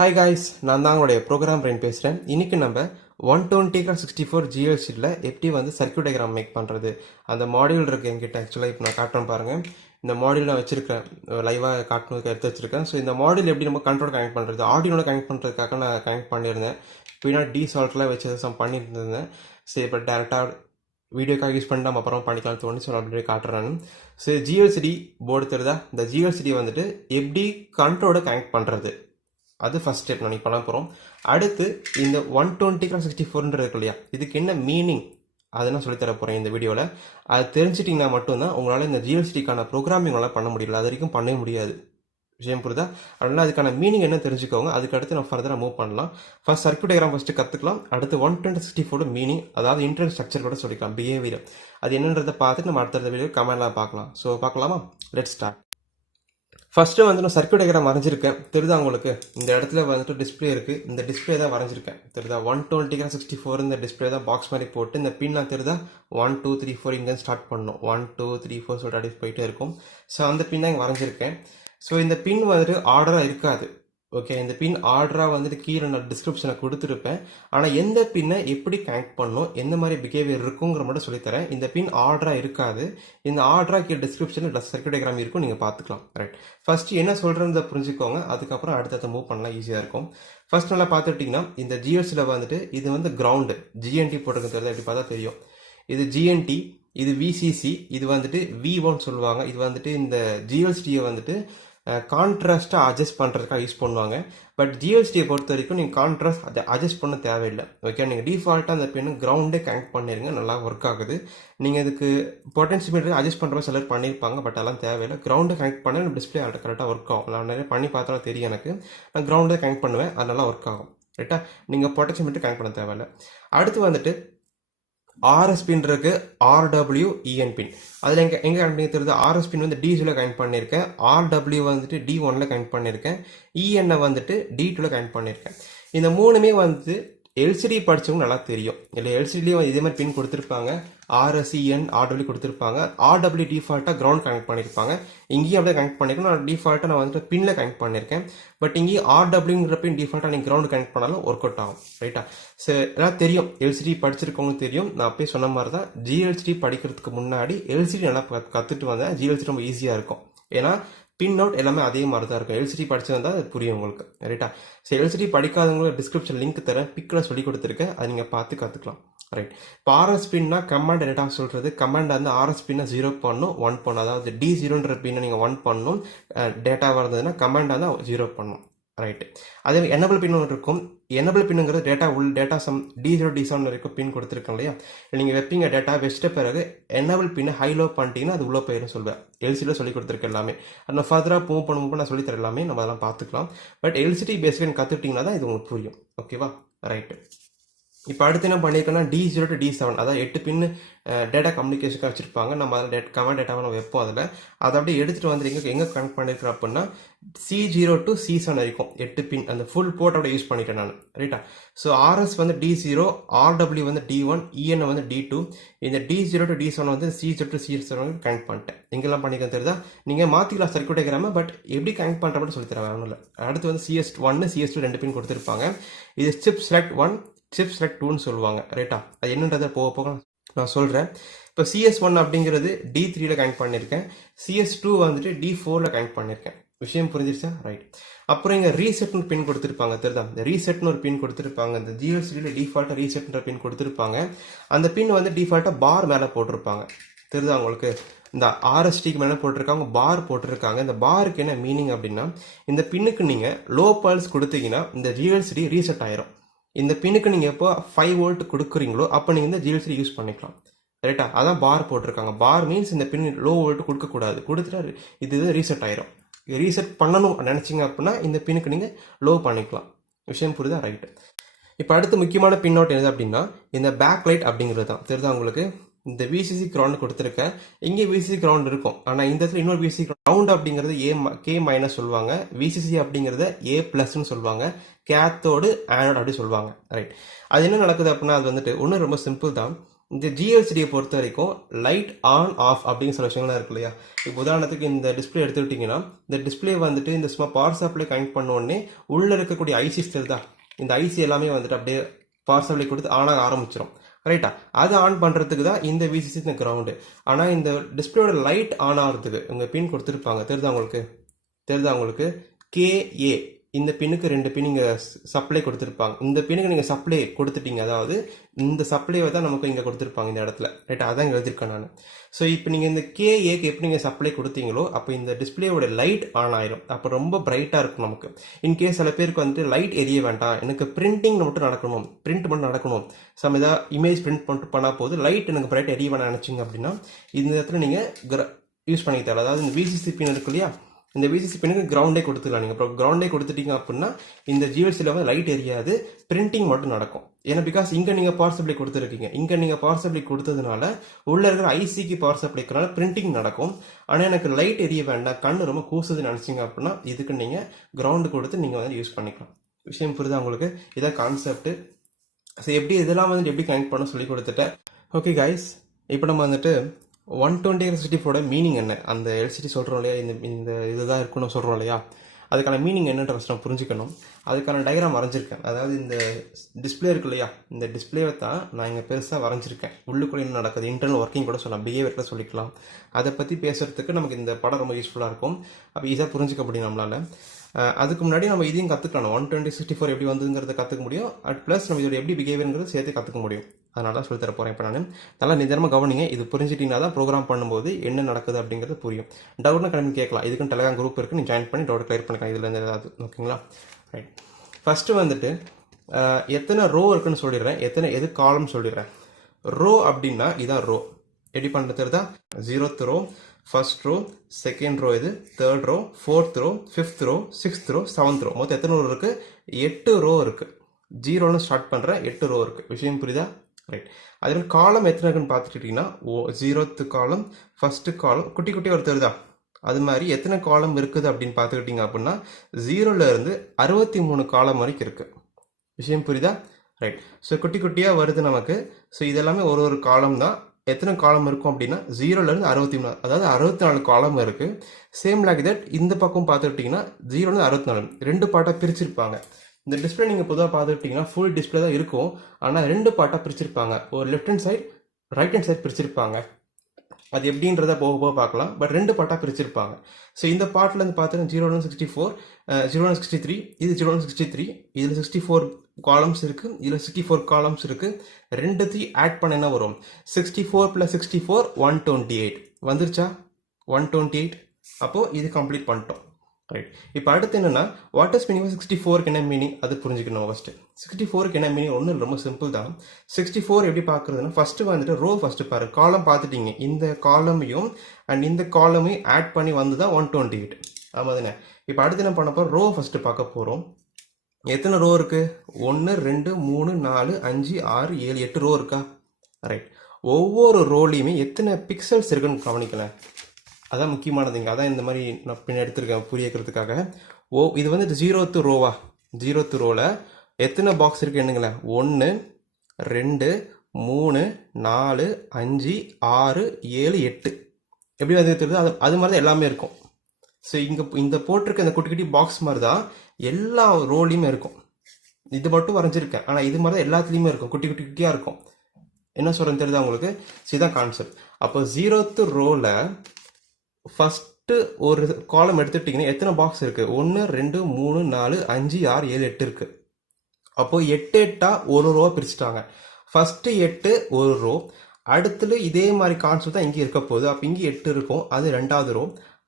Hi guys, நான் தான் உங்களுடைய ப்ரோக்ராம் பிரெயின் பேசுகிறேன். இன்னைக்கு நம்ம 120x64 GLCDல எப்படி வந்து சர்க்யூட் டயக்ராம் மேக் பண்ணுறது அந்த மாடியூல் இருக்குது என்கிட்ட. ஆக்சுவலாக இப்போ நான் காட்டுறேன் பாருங்கள். இந்த மாடியூல் நான் வச்சிருக்கேன், லைவாக காட்டணுக்கு எடுத்து வச்சிருக்கேன். ஸோ இந்த மாடியூல் எப்படி நம்ம கண்ட்ரோல் கனெக்ட் பண்ணுறது, ஆடியோட கனெக்ட் பண்ணுறதுக்காக நான் கனெக்ட் பண்ணியிருந்தேன். பின்னாடி டிசால்ட்லாம் வச்சு சம் பண்ணிட்டு இருந்தேன். சரி இப்போ டேரெக்டாக வீடியோக்காக யூஸ் பண்ணிட்டு நம்ம அப்புறம் பண்ணிக்கலாம்னு தோணி ஸோ அப்படியே காட்டுறேன். ஸோ ஜிஎல்சிடி போர்டு தெரியுதா, இந்த ஜிஎல்சிடி வந்துட்டு எப்படி கண்ட்ரோலோட கனெக்ட் பண்ணுறது அது ஃபர்ஸ்ட் ஸ்டெப் நான் பண்ண போகிறோம். அடுத்து இந்த 120x64 இருக்கு இல்லையா, இதுக்கு என்ன மீனிங் அதை நான் சொல்லித்தர போகிறேன் இந்த வீடியோவில். அது தெரிஞ்சிட்டிங்கன்னா மட்டும்தான் உங்களால் இந்த ஜிஎல்சிடிக்கான ப்ரோக்ராமிங் உங்களால் பண்ண முடியல, அது வரைக்கும் பண்ணவே முடியாது. விஷயம் புரியுதா? அதனால் அதுக்கான மீனிங் என்ன தெரிஞ்சுக்கோங்க. அதுக்கு அடுத்து நம்ம ஃபர்தராக மூவ் பண்ணலாம். ஃபர்ஸ்ட் சர்க்யூட் டயக்ராம் ஃபஸ்ட்டு கற்றுக்கலாம். அடுத்து 120x64 மீனிங், அதாவது இன்டர்னல் ஸ்ட்ரக்சர் கூட சொல்லிக்கலாம், பிஹேவியர் அது என்னன்றதை பார்த்துட்டு நம்ம அடுத்த வீடியோ கமெண்ட்லாம் பார்க்கலாம். ஸோ பார்க்கலாமா? Let's start. ஃபர்ஸ்ட்டு வந்து நான் சர்க்யூட் டயக்ராம் வரைஞ்சிருக்கேன். தெரியுதா உங்களுக்கு? இந்த இடத்துல வந்துட்டு டிஸ்பிளே இருக்குது, இந்த டிஸ்பிளே தான் வரைஞ்சிருக்கேன். தெரியுதா? 120x64 இந்த டிஸ்பிளே தான் பாக்ஸ் மாதிரி போட்டு இந்த பின் நான் தெரியுதா 1 2 3 4 இங்கே ஸ்டார்ட் பண்ணணும். 1 2 3 4 சொல்லிட்டு அப்படியே போயிட்டே இருக்கும். ஸோ அந்த பின் தான் இங்கே வரைஞ்சிருக்கேன். ஸோ இந்த பின் வந்துட்டு ஆர்டராக இருக்காது. ஓகே, இந்த பின் ஆர்டராக வந்துட்டு கீழே நான் டிஸ்கிரிப்ஷனை கொடுத்துருப்பேன். ஆனால் எந்த பின்னை எப்படி கனெக்ட் பண்ணணும், எந்த மாதிரி பிஹேவியர் இருக்குங்கிற மட்டும் சொல்லித்தரேன். இந்த பின் ஆர்டராக இருக்காது. இந்த ஆர்டராக கீழே டிஸ்கிரிப்ஷனில் சர்க்யூட் டயக்ராம் இருக்கும், நீங்கள் பார்த்துக்கலாம். ரைட், ஃபர்ஸ்ட் என்ன சொல்கிறத புரிஞ்சுக்கோங்க, அதுக்கப்புறம் அடுத்தடுத்த மூவ் பண்ணலாம், ஈஸியாக இருக்கும். ஃபர்ஸ்ட் நல்லா பார்த்துட்டிங்கன்னா இந்த ஜிஎல்சியில் வந்துட்டு இது வந்து கிரவுண்டு, ஜிஎன்டி போட்டிருக்கிறது எப்படி பார்த்தா தெரியும். இது ஜிஎன்டி, இது விசிசி, இது வந்துட்டு V1 சொல்லுவாங்க. இது வந்துட்டு இந்த ஜிஎல்சியை வந்துட்டு கான்ட்ராஸ்ட்டாக அட்ஜஸ்ட் பண்ணுறதுக்காக யூஸ் பண்ணுவாங்க. பட் ஜிஎல்சியை பொறுத்த வரைக்கும் நீங்கள் கான்ட்ராஸ்ட் அதை அட்ஜஸ்ட் பண்ண தேவையில்லை. ஓகே, நீங்கள் டிஃபால்ட்டாக அந்த பின்னு கிரவுண்டே கனெக்ட் பண்ணிடுங்க, நல்லா ஒர்க் ஆகுது. நீங்கள் இதுக்கு பொட்டன்சியோமீட்டர் அட்ஜஸ்ட் பண்ணுற சிலர் பண்ணியிருப்பாங்க, பட் அதெல்லாம் தேவையில்லை. கிரவுண்டை கனெக்ட் பண்ண டிஸ்பிளே கரெக்டாக ஒர்க் ஆகும். நான் நிறைய பண்ணி பார்த்தாலும் தெரியும் எனக்கு. நான் கிரவுண்டை கனெக்ட் பண்ணுவேன், அது நல்லா ஒர்க் ஆகும். ரைட்டா? நீங்கள் பொட்டன்சியோமீட்டர் கனெக்ட் பண்ண தேவையில்லை. அடுத்து வந்துட்டு RS பின் இருக்கு, RWEN பின். அதில் எங்கே கனெக்ட் தெரியுது, RS பின் வந்து D0 கனெக்ட் பண்ணியிருக்கேன், RW வந்துட்டு D1 கனெக்ட் பண்ணியிருக்கேன், EN வந்துட்டு D2 கனெக்ட் பண்ணியிருக்கேன். இந்த மூணுமே வந்து எல்சிடி படித்தவங்க நல்லா தெரியும் இல்லை. எல்சிடிலேயும் இதே மாதிரி பின் கொடுத்துருப்பாங்க, RSEN RW கொடுத்துருப்பாங்க. RW டிஃபால்ட்டாக கிரவுண்ட் கனெக்ட் பண்ணியிருப்பாங்க. இங்கேயும் அப்படியே கனெக்ட் பண்ணியிருக்கேன். நான் டிஃபால்ட்டாக நான் வந்துட்டு பின்னில் கனெக்ட் பண்ணியிருக்கேன். பட் இங்கேயும் RWங்கிற பின் டிஃபால்ட்டாக நீங்கள் கிரவுண்ட் கனெக்ட் பண்ணாலும் ஒர்க் அவுட் ஆகும். ரைட்டா? ஸோ எல்லாம் தெரியும், எல்சிடி படிச்சிருக்கவங்க தெரியும். நான் அப்பயே சொன்ன மாதிரி தான் ஜிஎல்சிடி படிக்கிறதுக்கு முன்னாடி எல்சிடி நல்லா கற்றுட்டு வந்தேன். ஜிஎல்சிடி ரொம்ப ஈஸியாக இருக்கும், ஏன்னா பின் அவுட் எல்லாமே அதே மாதிரி தான் இருக்கும். எல்சிடி படிச்சிருந்தா அது புரியும் உங்களுக்கு. ரைட்டா? ஸோ எல்சிடி படிக்காதவங்களுக்கு டிஸ்கிரிப்ஷன் லிங்க் தரேன், பிக்கில் சொல்லி கொடுத்துருக்கேன், அதை நீங்கள் பார்த்து கற்றுக்கலாம். ரைட், இப்போ ஆர்எஸ் பின்னா கமாண்ட் டேட்டா சொல்கிறது. கமாண்ட் வந்து ஆர்எஸ் பின்னை 0 பண்ணணும், 1 பண்ணணும். அதாவது D0ன்ற பின்னை நீங்கள் 1 பண்ணணும், டேட்டாவாக இருந்ததுன்னா கமாண்ட் வந்து 0 பண்ணணும். ரைட்டு, அதே எனபிள் பின் ஒன்று இருக்கும். Enable பின்னுங்கிறது data some D0 D7 வரைக்கும் பின் கொடுத்துருக்கோம் இல்லையா. நீங்கள் வைப்பீங்க டேட்டா வச்சிட்ட பிறகு எனபிள் பின்னை ஹை லோ பண்ணிட்டீங்கன்னா அது உள்ள போயிடும் சொல்வேன். எல்சிடியில் சொல்லி கொடுத்துருக்க எல்லாமே அதை ஃபர்தராக மூவ் பண்ணும்போது நான் சொல்லித்தர எல்லாமே நம்ம அதெல்லாம் பார்த்துக்கலாம். பட் எல்சிடி பேசிக் கற்றுட்டிங்கன்னா தான் இது உங்களுக்கு புரியும். ஓகேவா? ரைட்டு, இப்போ அடுத்து என்ன பண்ணியிருக்கோன்னா D0 to D7, அதாவது 8 பின் டேட்டா கம்யூனிகேஷனுக்காக வச்சுருப்பாங்க. நம்ம அதில் கமெண்ட் டேட்டாவை நம்ம வைப்போம். அதை அப்படியே எடுத்துகிட்டு வந்து எங்கே கனெக்ட் பண்ணியிருக்கிறோம் அப்படின்னா C0 to C7 வரைக்கும் 8 பின் அந்த ஃபுல் போர்ட் அப்படியே யூஸ் பண்ணிட்டேன் நான். ரைட்டா? ஸோ RS வந்து D0, RW வந்து D1, EN வந்து D2. இந்த D0 to D7 வந்து C0 to C7 வந்து கனெக்ட் பண்ணிட்டேன். எங்கெல்லாம் பண்ணிக்க தெரியுதா? நீங்கள் மாற்றிக்கலாம் சர்க்யூட் டயக்ராம், பட் எப்படி கனெக்ட் பண்ணுற மட்டும் சொல்லித்தரேன், வேணும் இல்லை. அடுத்து வந்து CS1 CS2 2 பின் கொடுத்துருப்பாங்க. இது சிப் செலக்ட் 1 சிப் செலக்ட் 2ன்னு சொல்லுவாங்க. ரைட்டா? அது என்னன்றதை போக போக நான் சொல்கிறேன். இப்போ CS1 அப்படிங்கிறது D3ல கனெக்ட் பண்ணியிருக்கேன், CS2 வந்துட்டு D4ல கனெக்ட் பண்ணியிருக்கேன். விஷயம் புரிஞ்சிருச்சா? ரைட், அப்புறம் இங்கே ரீசெட்னு பின் கொடுத்துருப்பாங்க. தெரியுதா? இந்த ரீசெட்னு ஒரு பின் கொடுத்துருப்பாங்க. இந்த ஜிஎல்சிடியில் டிஃபால்ட்டாக ரீசெட்ன்ற பின் கொடுத்துருப்பாங்க. அந்த பின் வந்து டிஃபால்ட்டாக பார் மேலே போட்டிருப்பாங்க. தெரியுதா உங்களுக்கு? இந்த RSTக்கு மேலே போட்டிருக்காங்க, பார் போட்டிருக்காங்க. இந்த பாருக்கு என்ன மீனிங் அப்படின்னா, இந்த பின்னுக்கு நீங்கள் லோ பல்ஸ் கொடுத்தீங்கன்னா இந்த ஜிஎல்சிடி ரீசெட் ஆயிரும். இந்த பின்னுக்கு நீங்கள் எப்போ 5 வோல்ட் கொடுக்குறீங்களோ அப்போ நீங்கள் இந்த ஜிஎல்சிடி யூஸ் பண்ணிக்கலாம். ரைட்டா? அதான் பார் போட்டிருக்காங்க. பார் மீன்ஸ் இந்த பின் லோ வோல்ட் கொடுக்கக்கூடாது, கொடுத்துட்டா இது ரீசெட் ஆயிரும். ரீசெட் பண்ணணும் நினச்சிங்க அப்படின்னா இந்த பின்னுக்கு நீங்கள் லோ பண்ணிக்கலாம். விஷயம் புரியுதா? ரைட்டு, இப்போ அடுத்து முக்கியமான பின் அவுட் என்னது அப்படின்னா இந்த பேக் லைட் அப்படிங்கிறது தான். தெரியுதா உங்களுக்கு? இந்த VCC கிரவுண்ட் கொடுத்துருக்கேன். இங்கே VCC கிரவுண்ட் இருக்கும், ஆனால் இந்த இடத்துல இன்னொரு VCC கிரவுண்ட் அப்படிங்கிறது K- சொல்லுவாங்க, VCC அப்படிங்கிறத A+ சொல்லுவாங்க, கேத்தோடு ஆனோட் அப்படி சொல்லுவாங்க. ரைட், அது என்ன நடக்குது அப்படின்னா அது வந்துட்டு ஒன்றும் ரொம்ப சிம்பிள் தான். இந்த GLCD பொறுத்த வரைக்கும் லைட் ஆன் ஆஃப் அப்படிங்கிற சில விஷயங்கள்லாம் இருக்கு இல்லையா. இப்போ உதாரணத்துக்கு இந்த டிஸ்பிளே எடுத்துக்கிட்டிங்கன்னா இந்த டிஸ்பிளே வந்துட்டு இந்த சும்மா பவர் சப்ளை கனெக்ட் பண்ண உடனே உள்ள இருக்கக்கூடிய ஐசிஸ் தெரியுதா, இந்த ஐசி எல்லாமே வந்துட்டு அப்படியே பவர் சப்ளை கொடுத்து ஆன் ஆக ஆரம்பிச்சிடும். ரைட்டா, அது ஆன் பண்ணுறதுக்கு தான் இந்த VCC இந்த கிரவுண்டு. ஆனால் இந்த டிஸ்பிளேயோட லைட் ஆன் ஆகிறதுக்கு உங்கள் பின் கொடுத்துருப்பாங்க, தெரியுதா உங்களுக்கு KA. இந்த பின்னுக்கு 2 பின் இங்கே சப்ளை கொடுத்துருப்பாங்க. இந்த பின்னுக்கு நீங்கள் சப்ளை கொடுத்துட்டீங்க, அதாவது இந்த சப்ளைவை தான் நமக்கு இங்கே கொடுத்துருப்பாங்க இந்த இடத்துல. ரைட்டா, அதான் இங்கே எழுதியிருக்கேன் நான். ஸோ இப்போ நீங்கள் இந்த KAக்கு எப்படி நீங்கள் சப்ளை கொடுத்தீங்களோ அப்போ இந்த டிஸ்பிளேயோட லைட் ஆன் ஆயிரும். அப்போ ரொம்ப பிரைட்டாக இருக்கும் நமக்கு. இன்கேஸ் சில பேருக்கு வந்துட்டு லைட் எரிய வேண்டாம், எனக்கு பிரிண்டிங் மட்டும் நடக்கணும், பிரிண்ட் மட்டும் நடக்கணும், சம் ஏதாவது இமேஜ் பிரிண்ட் பண்ணிட்டு பண்ணால் போது லைட் எனக்கு பிரைட் எரிய வேணாம் நினச்சிங்க அப்படின்னா இந்த இடத்துல நீங்கள் யூஸ் பண்ணிக்கிட்டால், அதாவது இந்த VCC பின் இருக்கு இல்லையா, இந்த VCC பின்னுக்கு கிரவுண்டே கொடுத்துக்கலாம். நீங்கள் அப்புறம் கிரவுண்டே கொடுத்துட்டீங்க அப்படின்னா இந்த GLCD வந்து லைட் எரியாது, பிரிண்டிங் மட்டும் நடக்கும். ஏன்னா பிகாஸ் இங்கே நீங்கள் பவர் சப்ளை கொடுத்துருக்கீங்க, இங்கே நீங்கள் பவர் சப்ளை கொடுத்ததுனால உள்ள இருக்கிற ஐசிக்கு பவர் சப்ளைக்குனால பிரிண்டிங் நடக்கும். ஆனால் எனக்கு லைட் எரிய வேண்டாம், கண்ணு ரொம்ப கூசுதுன்னு நினச்சிங்க அப்படின்னா இதுக்கு நீங்கள் கிரவுண்டு கொடுத்து நீங்கள் வந்து யூஸ் பண்ணிக்கலாம். விஷயம் புரியுதா உங்களுக்கு? இதான் கான்செப்ட். ஸோ எப்படி இதெல்லாம் வந்துட்டு எப்படி கனெக்ட் பண்ண சொல்லி கொடுத்துட்டேன். ஓகே கைஸ், இப்போ நம்ம வந்துட்டு 128x64 மீனிங் என்ன, அந்த LCD சொல்கிறோம் இல்லையா, இந்த இதுதான் இருக்குன்னு சொல்கிறோம் இல்லையா, அதுக்கான மீனிங் என்னன்ற ஃபஸ்ட் நம்ம புரிஞ்சுக்கணும். அதுக்கான டயக்ராம் வரைஞ்சிருக்கேன். அதாவது இந்த டிஸ்பிளே இருக்கு இல்லையா, இந்த டிஸ்பிளேவை தான் நான் இங்கே பெருசாக வரைஞ்சிருக்கேன். உள்ளுக்குள்ளே என்ன நடக்குது, இன்டர்னல் ஒர்க்கிங் கூட சொல்லலாம், பிஹேவியர் சொல்லிக்கலாம். அதை பற்றி பேசுறதுக்கு நமக்கு இந்த படம் ரொம்ப யூஸ்ஃபுல்லாக இருக்கும். அப்போ ஈஸியாக புரிஞ்சுக்க முடியும் நம்மளால். அதுக்கு முன்னாடி நம்ம இதையும் கற்றுக்கலாம், 128x64 எப்படி வந்ததுங்கிறத கற்றுக்க முடியும். ப்ளஸ் நம்ம இதோட எப்படி பிஹேவியருங்கிறது சேர்த்து கற்றுக்க முடியும். அதனால தான் சொல்லி தர போகிறேன். இப்போ நான் நல்லா நிதானமாக கவனிங்க. இது புரிஞ்சிட்டிங்கன்னா தான் ப்ரோக்ராம் பண்ணும்போது என்ன நடக்குது அப்படிங்கிறது புரியும். டவுட்னா கிளம்பி கேட்கலாம். இதுக்குன்னு டெலிகிராம் குரூப் இருக்குது, நீங்கள் ஜாயின் பண்ணி டவுட் கிளியர் பண்ணிக்கலாம். இதில் இருந்து ஏதாவது ஓகேங்களா? ரைட், ஃபஸ்ட்டு வந்துட்டு எத்தனை ரோ இருக்குன்னு சொல்லிடுறேன், எது காலம் சொல்லிடுறேன். ரோ அப்படின்னா இதான் ரோ. எப்படி பண்ணுறது தான் 0th row, first row, second row, இது third row, fourth row, fifth row, sixth row, seventh row. மொத்தம் எத்தனை ரோ இருக்குது? 8 ரோ இருக்குது. 0ன்னு ஸ்டார்ட் பண்ணுறேன், 8 ரோ இருக்குது. விஷயம் புரியுதா? ரைட். அதில் காலம் எத்தனை இருக்குன்னு பார்த்துக்கிட்டிங்கன்னா 0th காலம், ஃபர்ஸ்ட் காலம், குட்டி குட்டி ஒரு தெரியுதா, அது மாதிரி எத்தனை காலம் இருக்குது அப்படின்னு பார்த்துக்கிட்டிங்க அப்படின்னா 0லேருந்து 63 காலம் வரைக்கும் இருக்குது. விஷயம் புரியுதா? ரைட். ஸோ குட்டி குட்டியாக வருது நமக்கு. ஸோ இதெல்லாமே ஒரு காலம் தான். எத்தனை காலம் இருக்கும் அப்படின்னா 0லேருந்து 63, அதாவது 64 காலம் இருக்குது. சேம் லைக் தட் இந்த பக்கம் பார்த்துக்கிட்டிங்கன்னா 0லேருந்து 64 2 பார்ட்டாக பிரிச்சிருப்பாங்க. இந்த டிஸ்பிளே நீங்கள் பொதுவாக பார்த்துக்கிட்டிங்கன்னா ஃபுல் டிஸ்பிளே தான் இருக்கும், ஆனால் 2 பார்ட்டாக பிரிச்சிருப்பாங்க. ஒரு left hand side, right hand side பிரிச்சிருப்பாங்க. அது எப்படின்றத போக பார்க்கலாம், பட் 2 பார்ட்டாக பிரிச்சிருப்பாங்க. ஸோ இந்த பார்ட்லேருந்து பார்த்தீங்கன்னா 0-64, 0-63, இது 0-63, இதில் 64 காலம்ஸ் இருக்குது, இதில் 64 காலம்ஸ் இருக்குது. ரெண்டுத்தையும் ஆட் பண்ண என்ன வரும்? 64 + 64 128 வந்துருச்சா? 128. அப்போது இது கம்ப்ளீட் பண்ணிட்டோம். ரைட். இப்போ அடுத்து என்னன்னா, வாட் இஸ் மீனிங் 64க்கு என்ன மீனிங் அது புரிஞ்சுக்கணும். ஃபர்ஸ்ட் 64க்கு என்ன மீனிங் ஒன்றும் ரொம்ப சிம்பிள் தான். 64 எப்படி பார்க்குறதுன்னா, ஃபர்ஸ்ட் வந்துட்டு ரோ ஃபர்ஸ்ட் பாரு, காலம் பார்த்துட்டீங்க, இந்த காலமையும் அண்ட் இந்த காலமையும் ஆட் பண்ணி வந்து தான் 128. ஆமாம் தானே? இப்போ அடுத்து என்ன பண்ண போகிறோம்? ரோ ஃபர்ஸ்ட் பார்க்க போகிறோம். எத்தனை ரோ இருக்கு? 1 2 3 4 5 6 7 8 ரோ இருக்கா? ரைட். ஒவ்வொரு ரோலையுமே எத்தனை பிக்சல்ஸ் இருக்குன்னு கவனிக்கலாம். அதான் முக்கியமானதுங்க. அதான் இந்த மாதிரி நான் பின்ன எடுத்திருக்கேன் புரியக்கிறதுக்காக. இது வந்துட்டு 0th ரோவா? 0th ரோவில் எத்தனை பாக்ஸ் இருக்கு என்னங்களேன்? 1 2 3 4 5 6 7 8 எப்படி வந்து தெரியுது? அது மாதிரி தான் எல்லாமே இருக்கும். ஸோ இந்த போட்டிருக்க இந்த குட்டி குட்டி பாக்ஸ் மாதிரி தான் எல்லா ரோலையுமே இருக்கும். இது மட்டும் வரைஞ்சிருக்கேன், ஆனால் இது மாதிரி தான் எல்லாத்துலேயுமே இருக்கும், குட்டி குட்டி குட்டியாக இருக்கும். என்ன சொல்கிறேன்னு தெரியுதா உங்களுக்கு? இதுதான் கான்செப்ட். அப்போ 0th ரோவில் ஃபஸ்ட்டு ஒரு காலம் எடுத்துட்டிங்கன்னா எத்தனை பாக்ஸ் இருக்குது? 1 2 3 4 5 6 7 8 இருக்குது. அப்போது 8 8 ஒரு ரோவாக பிரிச்சுட்டாங்க. ஃபஸ்ட்டு 8 ஒரு ரோ, அடுத்துல இதே மாதிரி கான்செப்ட் தான் இங்கே இருக்க போகுது. அப்போ இங்கே 8 இருக்கும், அது 2வது ரோ.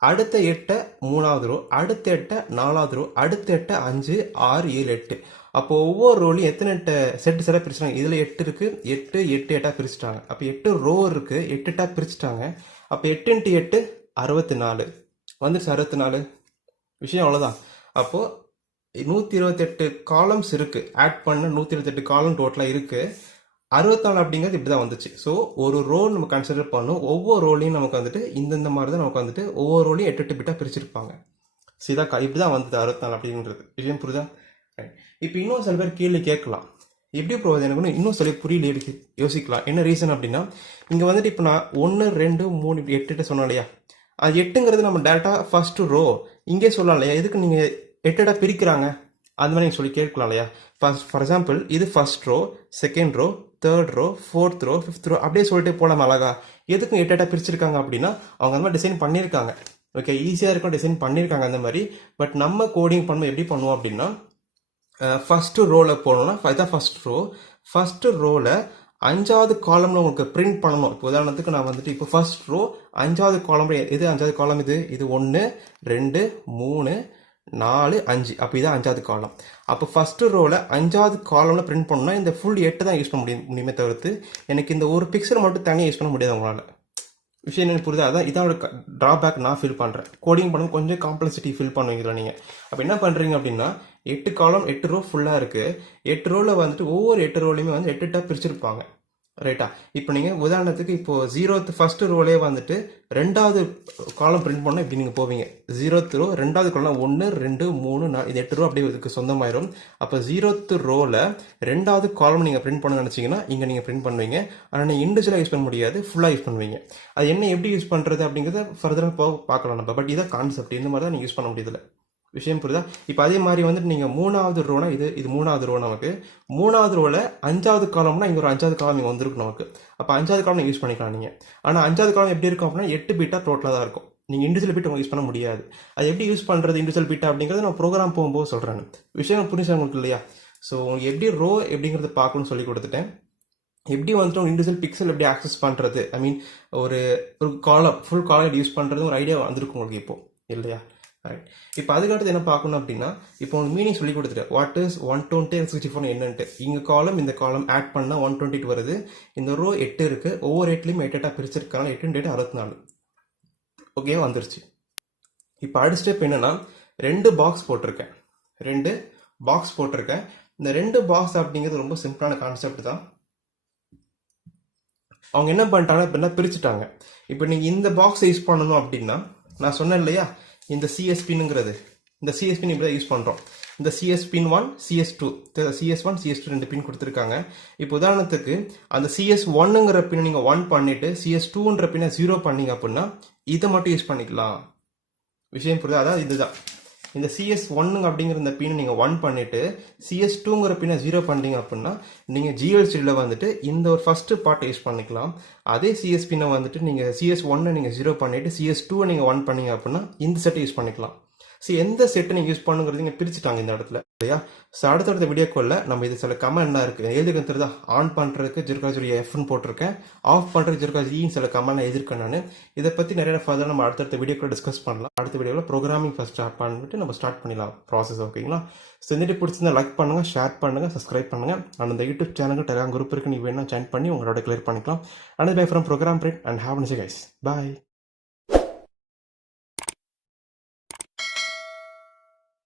அடுத்த 8 3வது ரோ, அடுத்த 8 4வது ரோ, அடுத்த 8 5 6 7 8. அப்போ ஒவ்வொரு ரோலையும் எத்தனை செட்டு செட்டாக பிரிச்சுட்டாங்க? இதில் 8 இருக்குது, 8 8 8 பிரிச்சுட்டாங்க. அப்போ 8 ரோ இருக்குது, 8 8 பிரிச்சுட்டாங்க. அப்போ 8 × 8 64 வந்துருச்சு. 64 விஷயம் அவ்வளோதான். அப்போது 128 காலம்ஸ் இருக்குது, ஆட் பண்ண 128 காலம் டோட்டலாக இருக்குது. 64 அப்படிங்கிறது இப்படி தான் வந்துச்சு. ஸோ ஒரு ரோல் நம்ம கன்சிடர் பண்ணணும். ஒவ்வொரு ரோலையும் நமக்கு வந்துட்டு இந்த மாதிரி தான் நமக்கு வந்துட்டு ஒவ்வொரு ரோலையும் 8 8 பிட்டாக பிரிச்சிருப்பாங்க. சீதா இப்படி தான் வந்தது 64 அப்படின்றது விஷயம் புரியுதா? இப்போ இன்னும் சில பேர் கேள்வி கேட்கலாம், எப்படி ப்ரோ அது எனக்கு இன்னும் சொல்லி புரியல யோசிக்கலாம். என்ன ரீசன் அப்படின்னா இங்கே வந்துட்டு இப்போ நான் 1 2 3 இப்படி 8 சொன்னோம் இல்லையா, அது 8ங்கிறது நம்ம டேரெக்டாக ஃபர்ஸ்ட் ரோ இங்கே சொல்லலாம் இல்லையா, எதுக்கு நீங்கள் 8 பிரிக்கிறாங்க அந்த மாதிரி நீங்கள் சொல்லி கேட்கலாம் இல்லையா. ஃபார் எக்ஸாம்பிள் இது first row, second row, third row, fourth row, fifth row அப்படியே சொல்லிட்டு போகலாம் அழகா. எதுக்கும் 8 பிரிச்சிருக்காங்க அப்படின்னா அவங்க அந்த மாதிரி டிசைன் பண்ணியிருக்காங்க. ஓகே, ஈஸியாக இருக்கும் டிசைன் பண்ணியிருக்காங்க அந்த மாதிரி. பட் நம்ம கோடிங் பண்ணுவோம் எப்படி பண்ணுவோம் அப்படின்னா ஃபஸ்ட்டு ரோவில் போகணும்னா இதான் ஃபஸ்ட்டு ரோவில் 5வது காலம்ல உங்களுக்கு பிரிண்ட் பண்ணணும். இப்போ உதாரணத்துக்கு நான் வந்துட்டு இப்போ ஃபர்ஸ்ட் ரோ 5வது காலம், இது 5வது காலம், இது 1 2 3 4 5, அப்போ இதான் 5வது காலம். அப்போ ஃபர்ஸ்ட் ரோவில் 5வது காலம்ல பிரிண்ட் பண்ணணும்னா இந்த ஃபுல் 8 தான் யூஸ் பண்ண முடியுமே தவிர்த்து எனக்கு இந்த ஒரு பிக்சல் மட்டும் தனியாக யூஸ் பண்ண முடியாது உங்களால். விஷயம் என்ன புரியுது? அதான் இதோட ட்ராபேக் நான் ஃபீல் பண்ணுறேன். கோடிங் பண்ணும் கொஞ்சம் காம்ப்ளெக்சிட்டி ஃபீல் பண்ணுவீங்களா நீங்கள். அப்போ என்ன பண்ணுறீங்க அப்படின்னா 8 காலம் 8 ரோ ஃபுல்லாக இருக்குது. 8 ரோவில் வந்துட்டு ஒவ்வொரு 8 ரோலையுமே வந்து 8 பிரிச்சிருப்பாங்க. ரைட்டா? இப்போ நீங்கள் உதாரணத்துக்கு இப்போ 0th ஃபர்ஸ்ட் ரோலே வந்துட்டு 2வது காலம் பிரிண்ட் பண்ணால் இப்படி நீங்கள் போவீங்க. 0th ரோ 2வது காலம் 1 2 3 4 இது 8 ரோ அப்படியே இதுக்கு சொந்தமாயிரும். அப்போ 0th ரோவில் 2வது காலம் நீங்கள் பிரிண்ட் பண்ண நினச்சிங்கன்னா இங்கே நீங்கள் பிரிண்ட் பண்ணுவீங்க. ஆனால் நீங்கள் இண்டிவிஜுவலாக யூஸ் பண்ண முடியாது, ஃபுல்லாக யூஸ் பண்ணுவீங்க. அது என்ன எப்படி யூஸ் பண்ணுறது அப்படிங்கிறத ஃபர்தராக பார்க்கலாம் நம்ம. பட் இதான் கான்செப்ட், இந்த மாதிரி தான் நீங்கள் யூஸ் பண்ண முடியுதுல்ல. விஷயம் புரியுதா? இப்போ அதே மாதிரி வந்துட்டு நீங்கள் 3வது ரோனா இது 3வது ரோ, நமக்கு 3வது ரோவில் 5வது காலம்னா இங்கே ஒரு 5வது காலம் இங்கே வந்துருக்கும் நமக்கு. அப்போ 5வது காலம் நீங்கள் யூஸ் பண்ணிக்கலாம் நீங்கள். ஆனால் 5வது காலம் எப்படி இருக்கும் அப்படின்னா 8 பீட்டாக டோட்டலாக தான் இருக்கும். நீங்கள் இண்டிவிஜுவல் பீட் உங்களுக்கு யூஸ் பண்ண முடியாது. அது எப்படி யூஸ் பண்ணுறது இண்டிவிஜுவல் பீட்டா அப்படிங்கிறது நான் ப்ரோக்ராம் போகும்போது சொல்கிறேன். விஷயம் புரிஞ்சு உங்களுக்கு இல்லையா? ஸோ உங்களுக்கு எப்படி ரோ எப்படிங்கிறத பார்க்கணும்னு சொல்லி கொடுத்துட்டேன். எப்படி வந்துட்டு ஒரு இண்டிவிஜுவல் பிக்சல் எப்படி ஆக்சஸ் பண்ணுறது, ஐ மீன் ஒரு காலம் ஃபுல் காலம் யூஸ் பண்ணுறது ஒரு ஐடியா வந்திருக்கு உங்களுக்கு இப்போ இல்லையா? ரைட். இப்போ அதுக்கடுத்து என்ன பார்க்கணும் அப்படின்னா இப்போ உங்களுக்கு மீனிங் சொல்லி கொடுத்துட்டேன். வாட் இஸ் 128x64 என்னன்ட்டு. இங்கே காலம் இந்த காலம் ஆட் பண்ணால் 128 வருது. இந்த ரோ 8 இருக்குது, ஒவ்வொரு 8லையும் 8 பிரிச்சிருக்காங்க. 8 8 64. ஓகே, வந்துருச்சு. இப்போ அடுத்த ஸ்டெப் என்னன்னா 2 பாக்ஸ் போட்டிருக்கேன். இந்த 2 பாக்ஸ் அப்படிங்கிறது ரொம்ப சிம்பிளான கான்செப்ட் தான். அவங்க என்ன பண்ணிட்டாங்க அப்படின்னா பிரிச்சுட்டாங்க. இப்போ நீங்கள் இந்த பாக்ஸை யூஸ் பண்ணணும் அப்படின்னா நான் சொன்னேன் இல்லையா, இந்த CS பின்னுங்கிறது, இந்த CS பின் இப்படி தான் யூஸ் பண்ணுறோம். இந்த CS பின் 1 CS2 CS1 CS2 2 பின் கொடுத்துருக்காங்க. இப்போ உதாரணத்துக்கு அந்த CS1ங்கிற பின்னை நீங்கள் 1 பண்ணிட்டு CS2ன்ற பின்னை 0 பண்ணீங்க அப்படின்னா இதை மட்டும் யூஸ் பண்ணிக்கலாம். விஷயம் புரியுது? அதாவது இதுதான் இந்த CS1 அப்படிங்கிற இந்த பின்னை நீங்கள் 1 பண்ணிட்டு CS2ங்கிற பின்னை 0 பண்ணீங்க அப்படின்னா நீங்கள் GLCDல வந்துட்டு இந்த ஒரு ஃபர்ஸ்ட் பார்ட்டை யூஸ் பண்ணிக்கலாம். அதே CS பின்னை வந்துட்டு நீங்கள் CS1 நீங்கள் 0 பண்ணிட்டு CS2 நீங்கள் 1 பண்ணீங்க அப்படின்னா இந்த செட்டை யூஸ் பண்ணிக்கலாம். ஸோ எந்த செட்டை நீங்கள் யூஸ் பண்ணுங்கிறது நீங்கள் பிரிச்சுட்டாங்க இந்த இடத்துல இல்லையா? ஸோ அடுத்தடுத்த வீடியோக்குள்ள நம்ம இது சில கமெண்ட் என்ன இருக்குது எழுதிருக்கேன் தெரியுதா? ஆன் பண்ணுறதுக்கு ஜிர்காஜுரி Fன்னு போட்டிருக்கேன், ஆஃப் பண்ணுறதுக்கு ஜிர்காஜின்னு சில கமெண்ட் எழுதிருக்கேன் நான். இதை பற்றி நிறைய ஃபர்தர் நம்ம அடுத்தடுத்த வீடியோக்குள்ள டிஸ்கஸ் பண்ணலாம். அடுத்த வீடியோவில் ப்ரோக்ராமிங் ஃபர்ஸ்ட் ஸ்டார்ட் பண்ணிட்டு நம்ம ஸ்டார்ட் பண்ணிடலாம் ப்ராசஸ். ஓகேங்களா? ஸோ இந்த வீடியோ பிடிச்சிருந்தா லைக் பண்ணுங்கள், ஷேர் பண்ணுங்கள், சப்ஸ்கிரைப் பண்ணுங்கள். அண்ட் அந்த யூடியூப் சேனலுக்கு டெலிகிராம் குரூப் இருக்கு, நீங்கள் வேணா ஜாயின் பண்ணி உங்களோட கிளியர் பண்ணிக்கலாம். And bye from program print and have nice day guys. Bye.